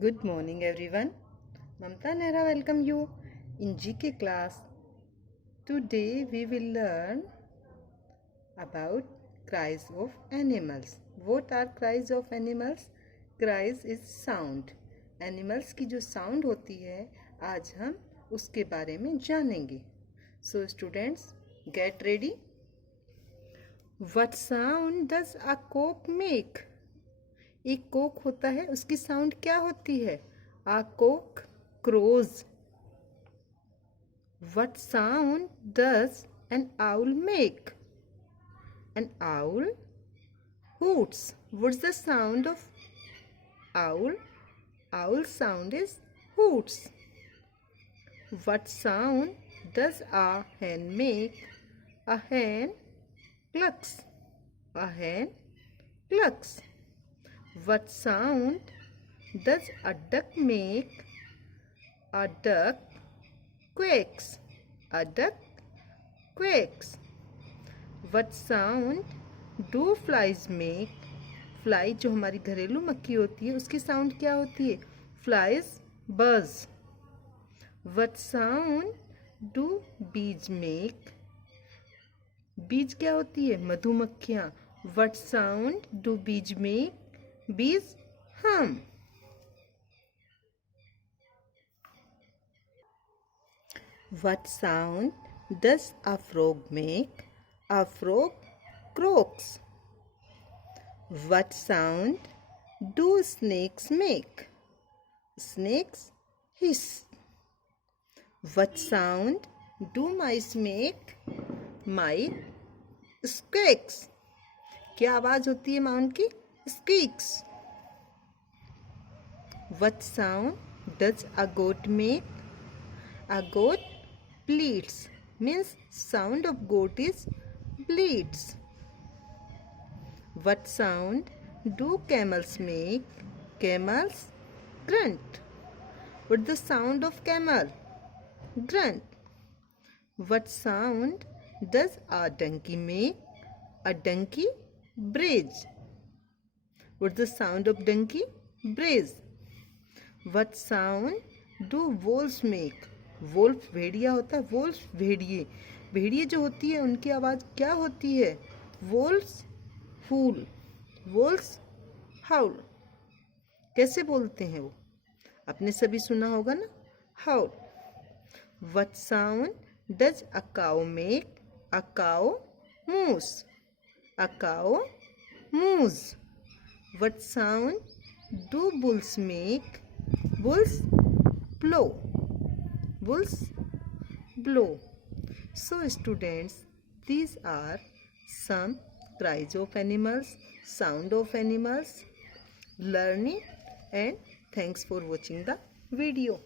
Good morning everyone. Mamta Nehra welcome you in GK class. Today we will learn about cries of animals. What are cries of animals? Cries is sound. Animals की जो sound होती है आज हम उसके बारे में जानेंगे. So students get ready. What sound does a cock make? एक कोक होता है उसकी साउंड क्या होती है? A cock crows. What sound does an owl make? An owl hoots. What's the sound of owl? Owl sound is hoots. What sound does a hen make? A hen clucks. A hen clucks. What sound does a duck make? A duck quakes. A duck quakes. What sound do flies make? Fly जो हमारी घरेलू मक्खी होती है उसकी sound क्या होती है? Flies buzz. What sound do bees make? बीज क्या होती है? मधुमक्खियाँ. What sound do bees make? Bees hum. What sound does a frog make? A frog croaks. What sound do snakes make? Snakes hiss. What sound do mice make? Mice squeaks. क्या आवाज होती है mount की? Squeaks. What sound does a goat make? A goat bleats. Means sound of goat is bleats. What sound do camels make? Camels grunt. What's the sound of camel? Grunt. What sound does a donkey make? A donkey brays. What's the sound of donkey? Brays. What sound do wolves make? Wolf भेड़िया होता है. Wolves भेड़िए. भेड़िए जो होती है उनकी आवाज़ क्या होती है? Wolves howl. Wolves howl. कैसे बोलते हैं वो? आपने सभी सुना होगा ना? Howl. What sound does a cow make? A cow moos. A cow moos. What sound do bulls make? Bulls blow. Bulls blow. So students, these are some cries of animals, sound of animals, learning, and thanks for watching the video.